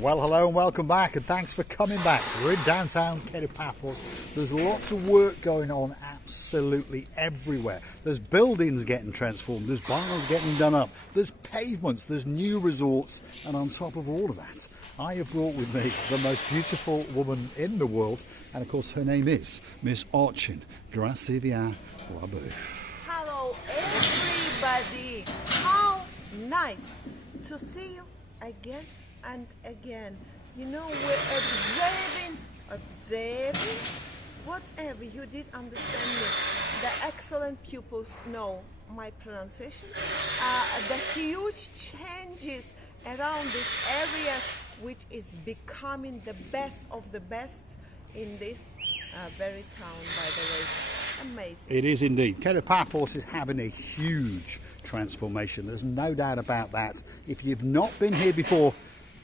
Well, hello and welcome back, and thanks for coming back. We're in downtown Kato, Paphos. There's lots of work going on absolutely everywhere. There's buildings getting transformed, there's bars getting done up, there's pavements, there's new resorts, and on top of all of that, I have brought with me the most beautiful woman in the world, and of course her name is Miss Orchin. Grazie via Wabu. Hello everybody! How nice to see you again and again. You know, we're observing whatever you did understand me. The excellent pupils know my pronunciation. The huge changes around this area, which is becoming the best of the best in this very town, by the way. Amazing. It is indeed. Kato Paphos is having a huge transformation. There's no doubt about that. If you've not been here before,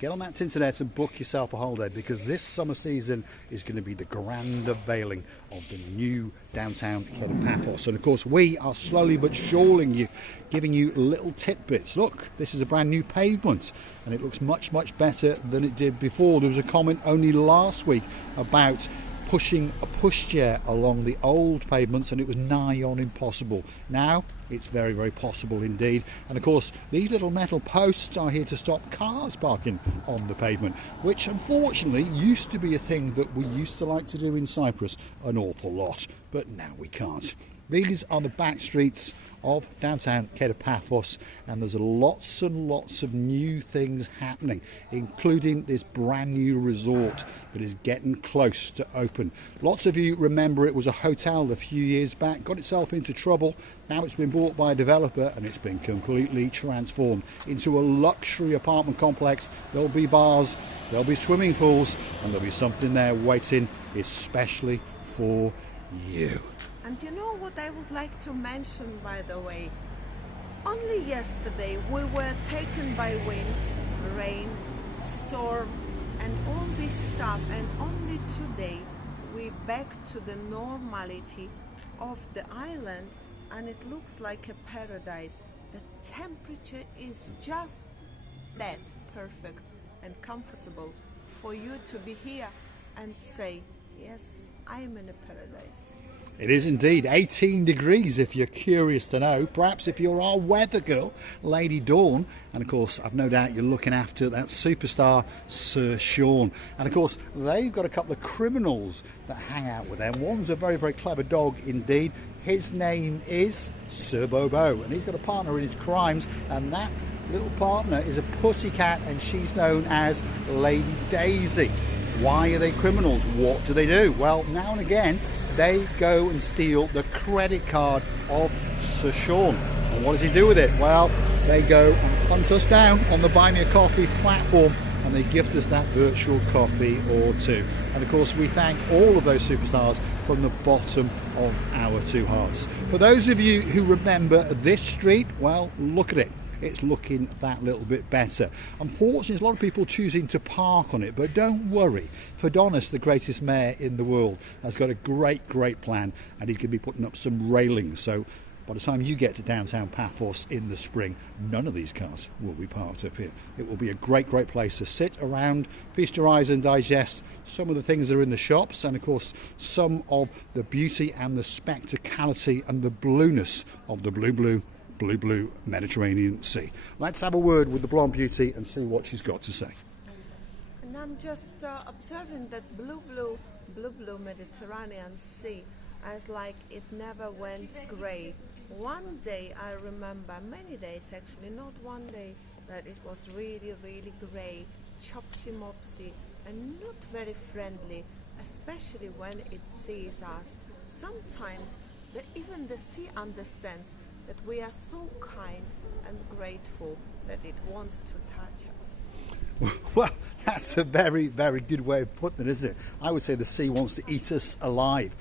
get on that internet and book yourself a holiday, because this summer season is going to be the grand unveiling of the new downtown Kato Paphos. And of course, we are slowly but surely giving you little tidbits. Look, this is a brand new pavement and it looks much, much better than it did before. There was a comment only last week about pushing a pushchair along the old pavements and it was nigh on impossible. Now it's very, very possible indeed. And of course, these little metal posts are here to stop cars parking on the pavement, which unfortunately used to be a thing that we used to like to do in Cyprus an awful lot, but now we can't. These are the back streets of downtown Kato Paphos, and there's lots and lots of new things happening, including this brand new resort that is getting close to open. Lots of you remember it was a hotel a few years back, got itself into trouble. Now it's been bought by a developer and it's been completely transformed into a luxury apartment complex. There'll be bars, there'll be swimming pools, and there'll be something there waiting especially for you. And you know what I would like to mention, by the way? Only yesterday we were taken by wind, rain, storm and all this stuff, and only today we're back to the normality of the island, and it looks like a paradise. The temperature is just that perfect and comfortable for you to be here and say, yes, I'm in a paradise. It is indeed 18 degrees if you're curious to know. Perhaps if you're our weather girl, Lady Dawn. And of course, I've no doubt you're looking after that superstar, Sir Sean. And of course, they've got a couple of criminals that hang out with them. One's a very, very clever dog indeed. His name is Sir Bobo, and he's got a partner in his crimes, and that little partner is a pussycat, and she's known as Lady Daisy. Why are they criminals? What do they do? Well, now and again, they go and steal the credit card of Sir Sean. And what does he do with it? Well, they go and hunt us down on the Buy Me a Coffee platform, and they gift us that virtual coffee or two. And of course, we thank all of those superstars from the bottom of our two hearts. For those of you who remember this street, well, look at it. It's looking that little bit better. Unfortunately, there's a lot of people choosing to park on it, but don't worry. Fordonis, the greatest mayor in the world, has got a great, great plan, and he's going to be putting up some railings. So by the time you get to downtown Paphos in the spring, none of these cars will be parked up here. It will be a great, great place to sit around, feast your eyes and digest some of the things that are in the shops, and of course some of the beauty and the spectacality and the blueness of the blue Mediterranean Sea. Let's have a word with the blonde beauty and see what she's got to say. And I'm just observing that blue Mediterranean Sea, as like it never went grey. One day I remember, many days actually, not one day, that it was really, really grey, chopsy-mopsy, and not very friendly, especially when it sees us. Sometimes even the sea understands that we are so kind and grateful that it wants to touch us. Well, that's a very, very good way of putting it, isn't it? I would say the sea wants to eat us alive,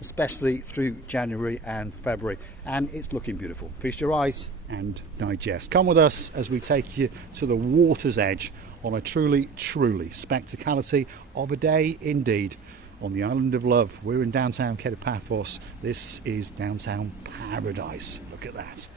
especially through January and February. And it's looking beautiful. Feast your eyes and digest. Come with us as we take you to the water's edge on a truly, truly spectacality of a day indeed. On the island of love, we're in downtown Kato Paphos. This is downtown paradise. Look at that.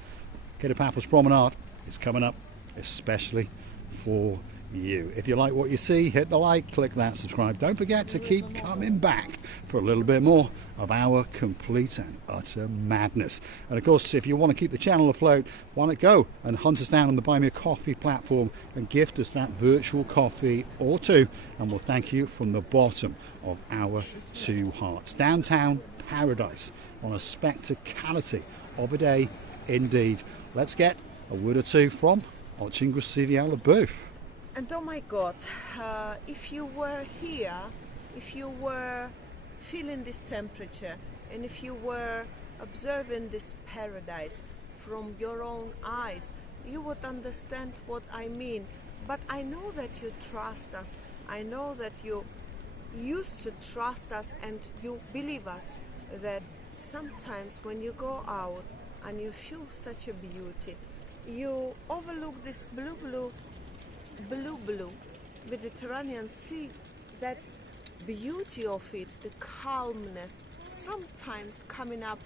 Kato Paphos Promenade is coming up, especially for you. If you like what you see, hit the like, click that subscribe. Don't forget to keep coming back for a little bit more of our complete and utter madness. And of course, if you want to keep the channel afloat, why not go and hunt us down on the Buy Me a Coffee platform and gift us that virtual coffee or two, and we'll thank you from the bottom of our two hearts. Downtown paradise on a spectacality of a day indeed. Let's get a word or two from Oczingłosiwie Booth. And oh my God, if you were here, if you were feeling this temperature, and if you were observing this paradise from your own eyes, you would understand what I mean. But I know that you trust us. I know that you used to trust us, and you believe us that sometimes when you go out and you feel such a beauty, you overlook this blue Mediterranean Sea, that beauty of it, the calmness, sometimes coming up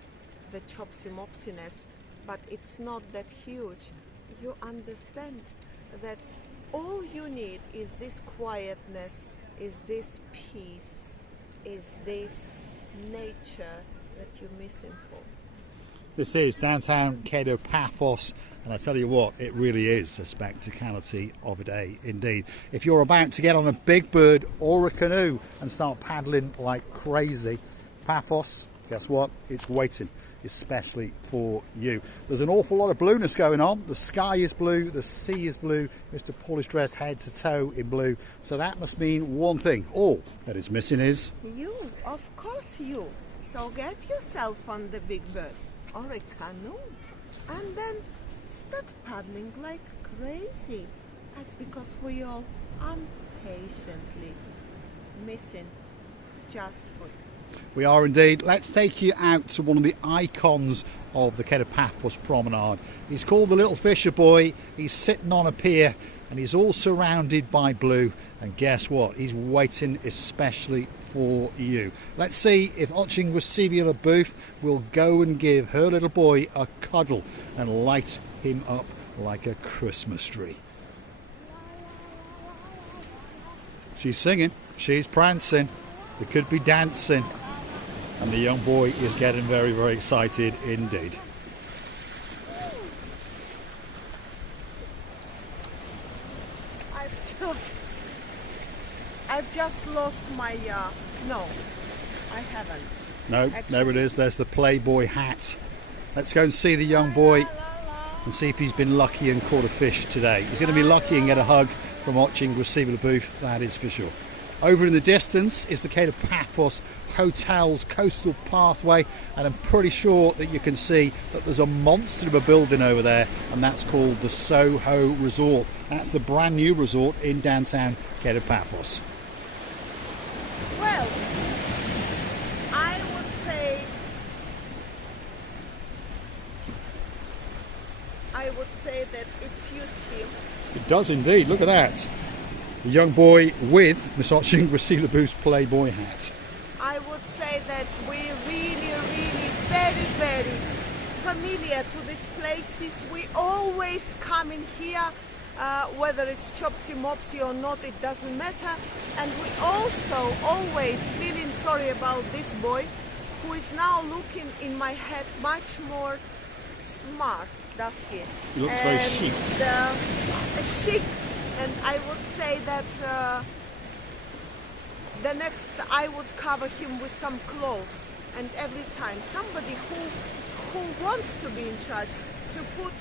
the chopsy-mopsiness, but it's not that huge. You understand that all you need is this quietness, is this peace, is this nature that you're missing for. This is downtown Kato, Paphos, and I tell you what, it really is a spectacality of a day indeed. If you're about to get on a big bird or a canoe and start paddling like crazy, Paphos, guess what? It's waiting especially for you. There's an awful lot of blueness going on. The sky is blue, the sea is blue, Mr. Paul is dressed head to toe in blue, so that must mean one thing. All that is missing is you, of course you. So get yourself on the big bird or a canoe and then start paddling like crazy. That's because we all impatiently missing just for you. We are indeed. Let's take you out to one of the icons of the Kato Paphos Promenade. He's called the Little Fisher Boy. He's sitting on a pier and he's all surrounded by blue. And guess what? He's waiting especially for you. Let's see if Oczingłosiwie Booth will go and give her little boy a cuddle and light him up like a Christmas tree. She's singing, she's prancing, there could be dancing, and the young boy is getting very, very excited indeed. I've just lost my, no, I haven't. No, there it is, there's the Playboy hat. Let's go and see the young boy and see if he's been lucky and caught a fish today. He's going to be lucky and get a hug from Oczingłosiwie Booth, that is for sure. Over in the distance is the Kato Paphos Hotel's coastal pathway, and I'm pretty sure that you can see that there's a monster of a building over there, and that's called the Soho Resort. That's the brand new resort in downtown Kato Paphos. Well, I would say that it suits him. It does indeed, look at that. The young boy with Miss Oczingłosiwie Booth's Playboy hat. I would say that we're really very, very familiar to these places. We always come in here, whether it's chopsy-mopsy or not, it doesn't matter. And we also always feeling sorry about this boy, who is now looking in my head much more smart, does he? He looks very chic. Chic. And I would say that the next I would cover him with some clothes, and every time somebody who wants to be in charge to put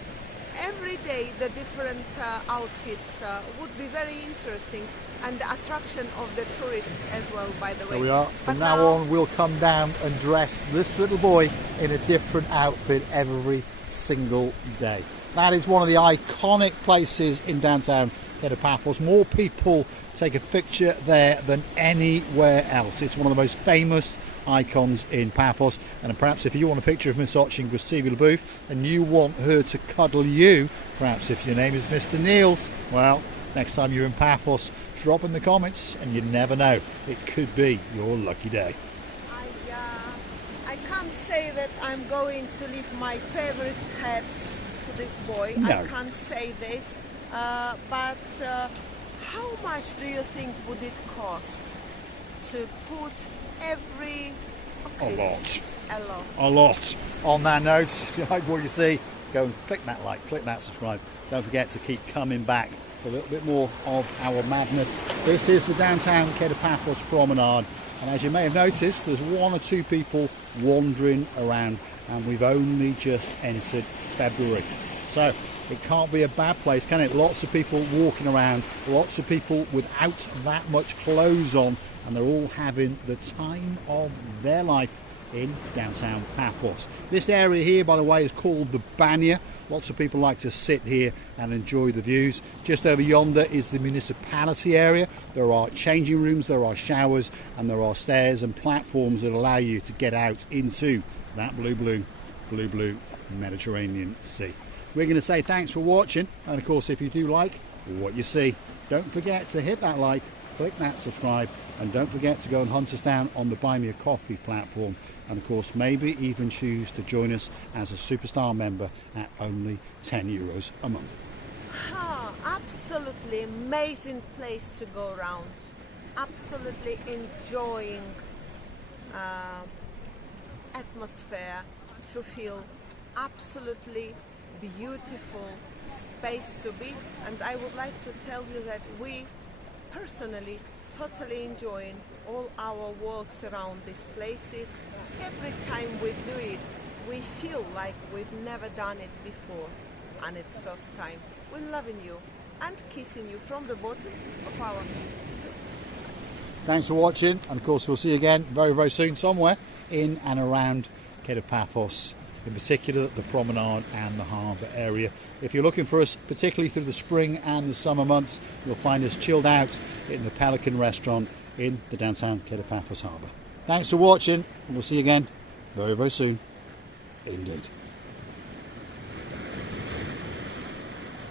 every day the different outfits would be very interesting, and the attraction of the tourists as well, by the way. There we are. From now on we'll come down and dress this little boy in a different outfit every single day. That is one of the iconic places in downtown Kato Paphos. More people take a picture there than anywhere else. It's one of the most famous icons in Paphos, and perhaps if you want a picture of Miss Oczingłosiwie Booth and you want her to cuddle you, perhaps if your name is Mr. Niels, well, next time you're in Paphos, drop in the comments and you never know, it could be your lucky day. I can't say that I'm going to leave my favorite pet to this boy. No. I can't say this, but How much do you think would it cost to put every... A lot. A lot. A lot. On that note, if you like what you see, go and click that like, click that subscribe. Don't forget to keep coming back for a little bit more of our madness. This is the downtown Paphos Promenade, and as you may have noticed, there's one or two people wandering around, and we've only just entered February. So it can't be a bad place, can it? Lots of people walking around, lots of people without that much clothes on, and they're all having the time of their life in downtown Paphos. This area here, by the way, is called the Banya. Lots of people like to sit here and enjoy the views. Just over yonder is the municipality area. There are changing rooms, there are showers, and there are stairs and platforms that allow you to get out into that blue Mediterranean Sea. We're going to say thanks for watching, and of course, if you do like what you see, don't forget to hit that like, click that subscribe, and don't forget to go and hunt us down on the Buy Me a Coffee platform, and of course maybe even choose to join us as a Superstar member at only €10 a month. Absolutely amazing place to go around. Absolutely enjoying atmosphere, to feel absolutely beautiful space to be. And I would like to tell you that we personally totally enjoying all our walks around these places. Every time we do it, we feel like we've never done it before, and it's first time. We're loving you and kissing you from the bottom of our... Thanks for watching, and of course we'll see you again very soon somewhere in and around Paphos, in particular the Promenade and the harbour area. If you're looking for us, particularly through the spring and the summer months, you'll find us chilled out in the Pelican restaurant in the downtown Paphos harbour. Thanks for watching, and we'll see you again very soon indeed.